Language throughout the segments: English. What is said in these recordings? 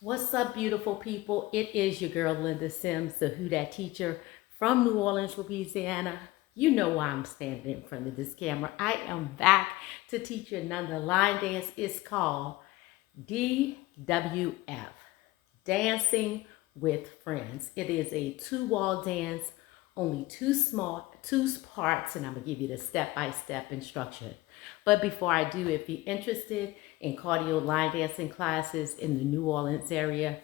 What's up, beautiful people? It is your girl, Linda Sims, the Who Dat teacher from New Orleans, Louisiana. You know why I'm standing in front of this camera. I am back to teach you another line dance. It's called DWF, Dancing with Friends. It is a two-wall dance, only two parts, and I'm gonna give you the step-by-step instruction. But before I do, if you're interested in cardio line dancing classes in the New Orleans area,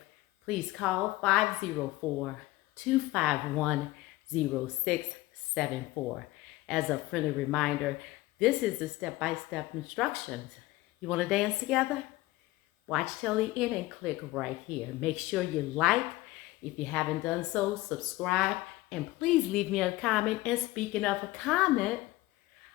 please call 504-251-0674. As a friendly reminder, this is the step-by-step instructions. You want to dance together? Watch till the end and click right here. Make sure you like. If you haven't done so, subscribe. And please leave me a comment. And speaking of a comment,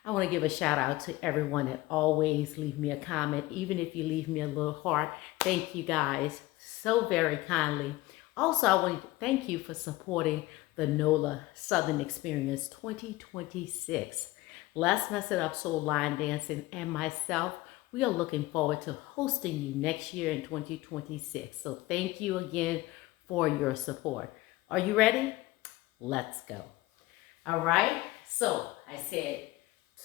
I want to give a shout out to everyone that always leave me a comment. Even if you leave me a little heart, thank you guys so very kindly. Also, I want to thank you for supporting the NOLA Southern Experience 2026. Let's Mess It Up Soul Line Dancing and myself, we are looking forward to hosting you next year in 2026. So thank you again for your support. Are you ready? Let's go. All right. So I said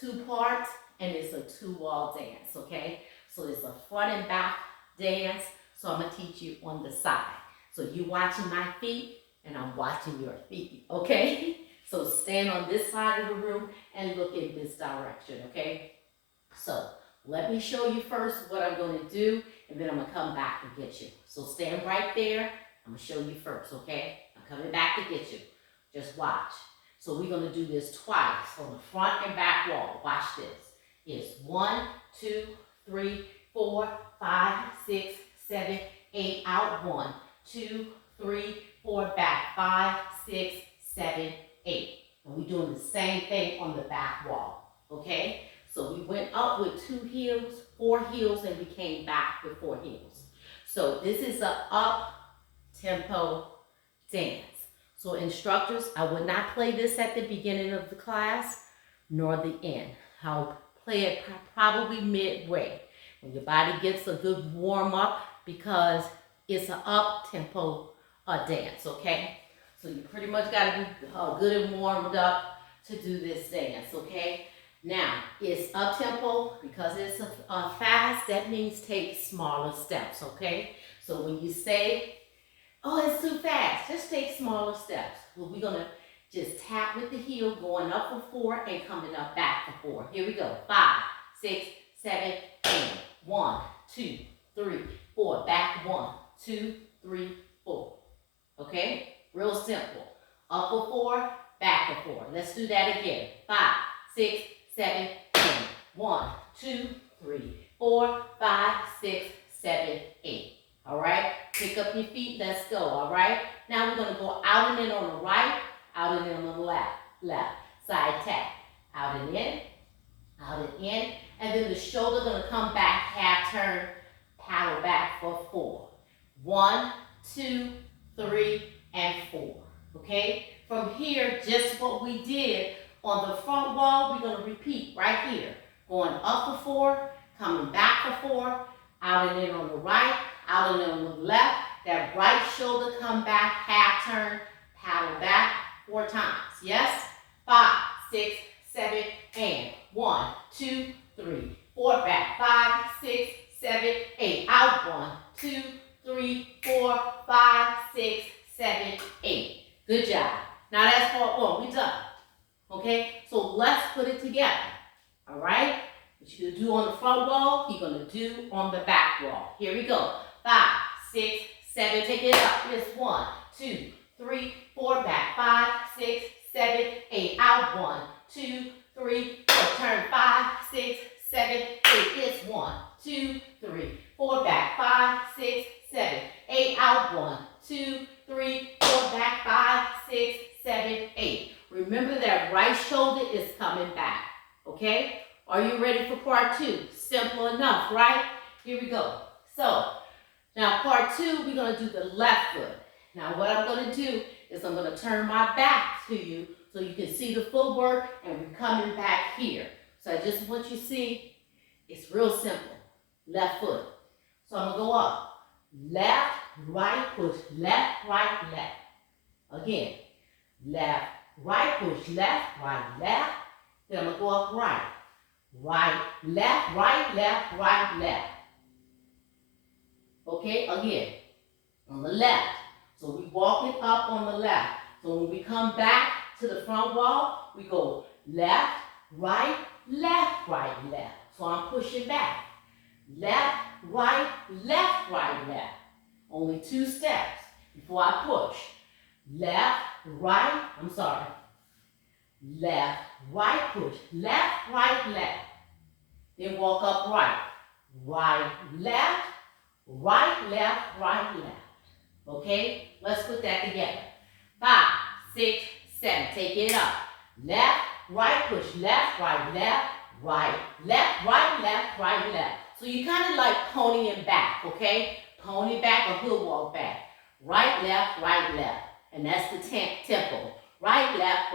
2 parts and it's a 2-wall dance, okay? So it's a front and back dance. So I'm going to teach you on the side. So you're watching my feet and I'm watching your feet, okay? So stand on this side of the room and look in this direction, okay? So let me show you first what I'm going to do, and then I'm going to come back and get you. So stand right there. I'm going to show you first, okay? I'm coming back to get you. Just watch. So we're going to do this twice on the front and back wall. Watch this. It's 1, 2, 3, 4, 5, 6, 7, 8. Out 1, 2, 3, 4. Back 5, 6, 7, 8. And we're doing the same thing on the back wall, okay? So we went up with 2 heels, 4 heels, and we came back with 4 heels. So this is an up-tempo dance. So instructors, I would not play this at the beginning of the class, nor the end. I'll play it probably midway, when your body gets a good warm-up, because it's an up-tempo dance, okay? So you pretty much got to be good and warmed up to do this dance, okay? Now, it's up-tempo because it's fast. That means take smaller steps, okay? So when you say, oh, it's too fast, just take smaller steps. Well, we're going to just tap with the heel, going up for 4 and coming up back for 4. Here we go. 5, 6, 7, 8. 1, 2, 3, 4. Back 1, 2, 3, 4. Okay? Real simple. Up for 4, back for 4. Let's do that again. 5, 6, 7, 8. 1, 2, 3, 4, 5, 6, 7, 8. All right? Pick up your feet. Let's go. All right? Now we're going to go out and in on the right, out and in on the left. Side tap. Out and in, and then the shoulder going to come back, half turn, paddle back for 4. 1, 2, 3, and 4. Okay? From here, just what we did on the front wall, we're going to repeat right here. Going up for 4, coming back for 4, out and in on the right, out and in on the left. That right shoulder come back, half turn, paddle back 4 times. Yes? 5, 6, 7, and 1, 2, 3, 4. Back 5, 6, 7, 8. Out 1, 2, 3, 4, 5, 6, 7, 8. Good job. Now that's part 1. We're done. Okay? So let's put it together. All right? What you're going to do on the front wall, you're going to do on the back wall. Here we go. 5, 6, 7. Take it up. It's 1, 2, 3, 4. Back 5, 6, 7, 8. Out 1, 2, 3, 4. Turn 5, 6, 7, 8. It's 1, 2, 3, 4. Back 5, 6, 7, 8. Out 1, 2, 3, 4. Back 5, 6, 7, 8. Remember that right shoulder is coming back. Okay? Are you ready for part 2? Simple enough, right? Here we go. So, now part 2, we're going to do the left foot. Now what I'm going to do is I'm going to turn my back to you so you can see the footwork, and we're coming back here. So I just want you to see, it's real simple. Left foot. So I'm going to go up. Left, right, push, left, right, left. Again, left, right, push, left, right, left. Then I'm going to go up right. Right, left, right, left. Okay, again, on the left. So we walk it up on the left. So when we come back to the front wall, we go left, right, left. So I'm pushing back. Left, right, left. Only 2 steps before I push. Left, right, left, right, push. Left, right. Then walk up right. Right, left. Okay? Let's put that together. 5, 6, 7. Take it up. Left, right, push. Left, right, left. So you kind of like ponying back, okay? Pony back or hood walk back. Right, left. And that's the tempo. Right, left.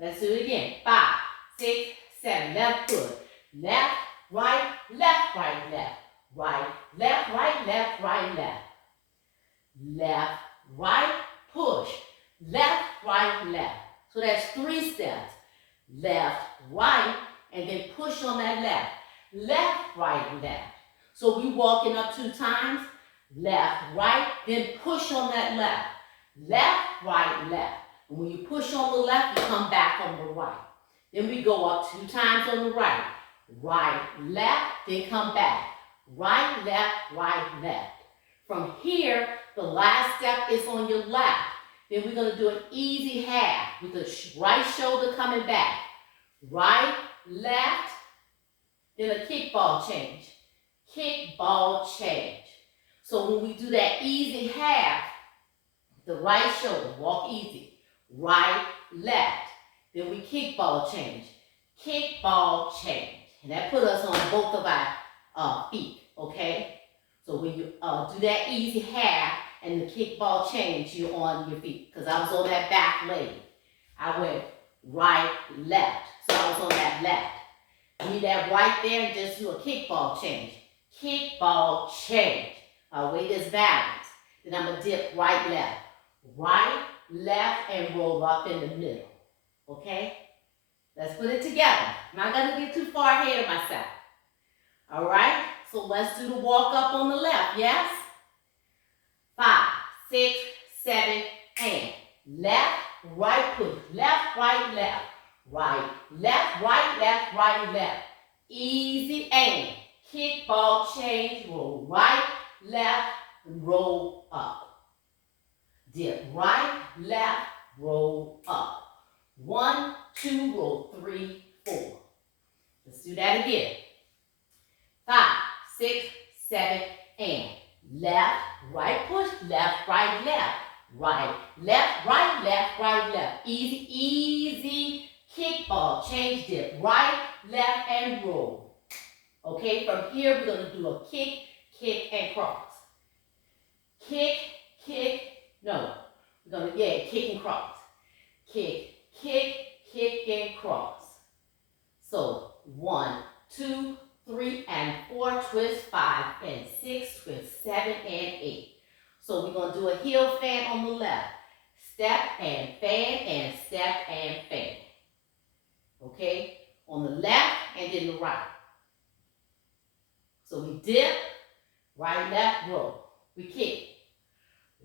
Let's do it again. 5, 6, 7. Left foot. Left, right, left. Right, left, right. Left, right, push. Left. So that's 3 steps. Left, right, and then push on that left. Left, right. So we walking up 2 times. Left, right, then push on that left. Left, right. And when you push on the left, you come back on the right. Then we go up 2 times on the right. Right, left, then come back. Right, left. From here, the last step is on your left. Then we're going to do an easy half with the right shoulder coming back. Right, left, then a kickball change. So when we do that easy half, the right shoulder, walk easy. Right, left. Then we kickball change. And that put us on both of our feet, okay? So when you do that easy half and the kickball change, you're on your feet. Because I was on that back leg. I went right, left. So I was on that left. Leave that right there and just do a kickball change. My weight is balanced. Then I'm going to dip right, left. Right, left, and roll up in the middle. Okay? Let's put it together. I'm not going to get too far ahead of myself. All right? So let's do the walk up on the left, yes? 5, 6, 7, and left, right, push. Left, right, left. Right, left. Easy and kickball change. Roll right, left, roll up. Dip right, left, roll up. 1, 2, roll 3, 4. Let's do that again. 5, 6, 7, and left, right, push, left, right, left. Right, left, right. Easy kickball change, dip right, left, and roll. Okay, from here we're going to do a kick, and cross. Kick, we're going to, kick and cross. Kick, and cross. So 1, 2, 3, and 4, twist 5, and 6, twist 7, and 8. So we're going to do a heel fan on the left. Step and fan, and step and fan. Okay? On the left and then the right. So we dip, right, left, roll. We kick.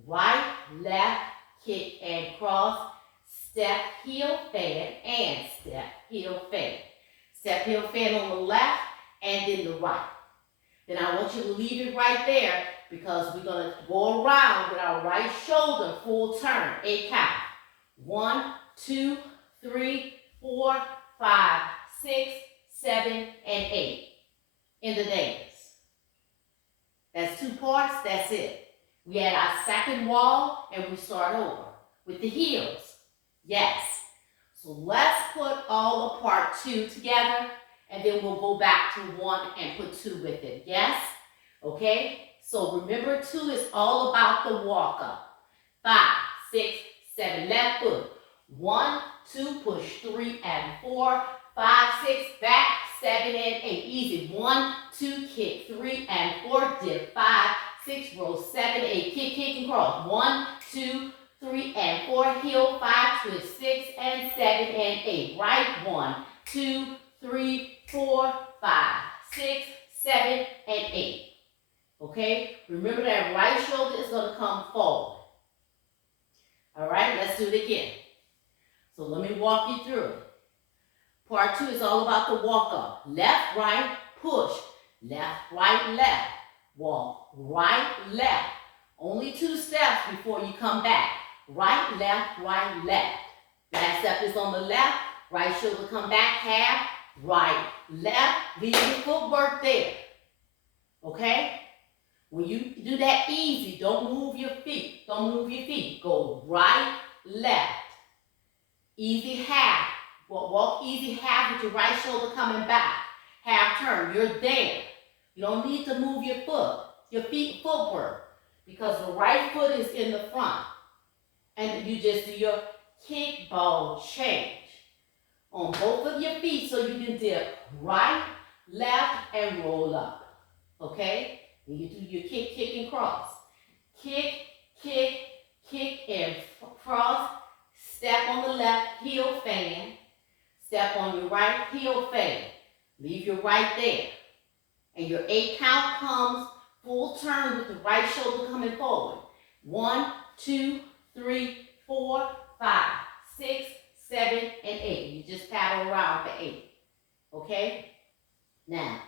Right, left, kick, and cross. Step, heel, fan, and step, heel, fan. Step, heel, fan on the left and then the right. Then I want you to leave it right there because we're going to go around with our right shoulder full turn. 8 count. 1, 2, 3, 4, 5, 6, 7, and 8 in the dance. That's 2 parts. That's it. We add our second wall and we start over with the heels. Yes. So let's put all of part 2 together and then we'll go back to 1 and put 2 with it. Yes? Okay? So remember 2 is all about the walk up. 5, 6, 7, left foot. 1, 2, push 3 and 4, 5, 6, back, 7 and 8. Easy. 1, 2, kick 3 and 4, dip 5, 6, roll 7, 8, kick, and cross. 1, 2, 3, and 4, heel, 5, twist, 6, and 7, and 8. Right, 1, 2, 3, 4, 5, 6, 7, and 8. Okay, remember that right shoulder is going to come forward. All right, let's do it again. So let me walk you through it. Part 2 is all about the walk up. Left, right, push. Left, right, left. Walk, right, left. Only 2 steps before you come back. Right, left, left. Last step is on the left. Right shoulder come back, half. Right, left. Leave your footwork there. Okay? When you do that easy, don't move your feet. Don't move your feet. Go right, left. Easy half. Walk easy half with your right shoulder coming back. Half turn. You're there. You don't need to move your feet footwork, because the right foot is in the front. And you just do your kick, ball, change on both of your feet so you can dip right, left, and roll up. Okay? And you do your kick, and cross. Kick, and cross. Step on the left, heel fan. Step on your right, heel fan. Leave your right there. And your 8 count comes full turn with the right shoulder coming forward. 1, 2, 3, 4, 5, 6, 7, and 8. You just paddle around for 8. Okay? Now,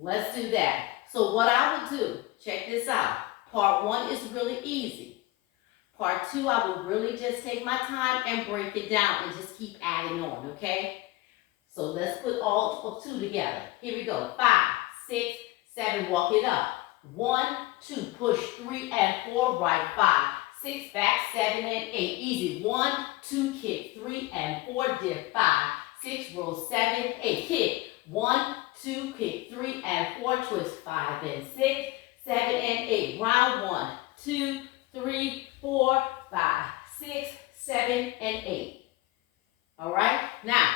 let's do that. So what I would do, check this out. Part 1 is really easy. Part 2, I will really just take my time and break it down and just keep adding on, okay? So let's put all 2 together. Here we go. 5, 6, 7, walk it up. 1, 2, push 3 and 4, right 5, 6, back 7 and 8. Easy. 1, 2, kick 3 and 4, dip 5, 6, roll 7, 8. Kick 1, 2, kick 3 and 4, twist 5 and 6, 7 and 8. Round 1, 2, 3, 4, 5, 6, 7, and 8. All right? Now,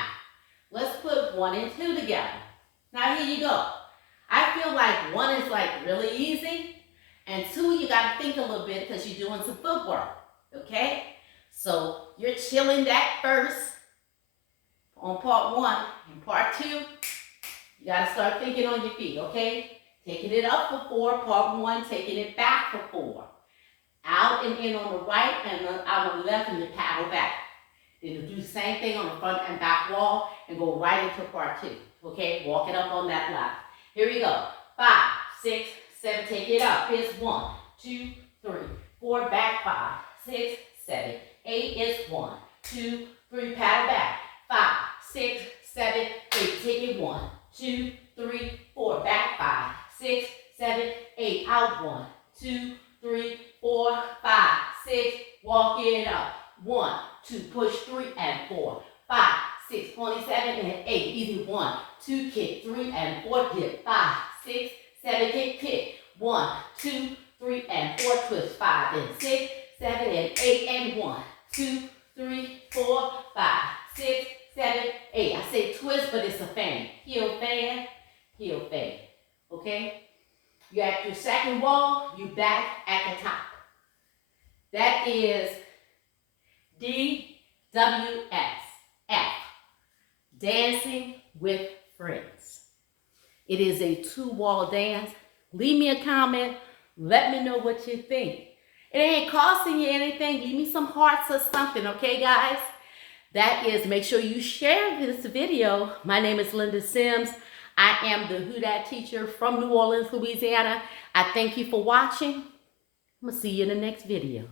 let's put 1 and 2 together. Now, here you go. I feel like 1 is like really easy, and 2, you got to think a little bit because you're doing some footwork. Okay? So, you're chilling that first on part 1. And part 2, you got to start thinking on your feet. Okay? Taking it up for 4. Part 1, taking it back for 4. Out and in on the right and out on the left, and you paddle back. Then you do the same thing on the front and back wall and go right into part 2. Okay? Walk it up on that block. Here we go. 5, 6, 7, take it up. Here's 1, 2, 3, 4, back 5, 6, 7, 8 is 1, 2, 3, paddle back. 5, 6, 7, 8. Take it 1, 2, 3, 4, back 5, 6, 7, 8. Out 1, 2, 3, 4, 5, 6. Walk it up. 1, 2, push 3 and 4, 5, 6, 27 and 8. Easy. 1, 2, kick 3 and 4, dip 5, 6, 7, kick. 1, 2, 3 and 4, twist 5 and 6, 7 and 8 and 1, 2, 3, 4, 5, 6, 7, 8. I say twist, but it's a fan. Heel fan, heel fan. Okay? You're at your second wall, you back at the top. That is DWS, F, Dancing with Friends. It is a 2-wall dance. Leave me a comment. Let me know what you think. It ain't costing you anything. Leave me some hearts or something, okay, guys? That is, make sure you share this video. My name is Linda Sims. I am the Who Dat teacher from New Orleans, Louisiana. I thank you for watching. I'm going to see you in the next video.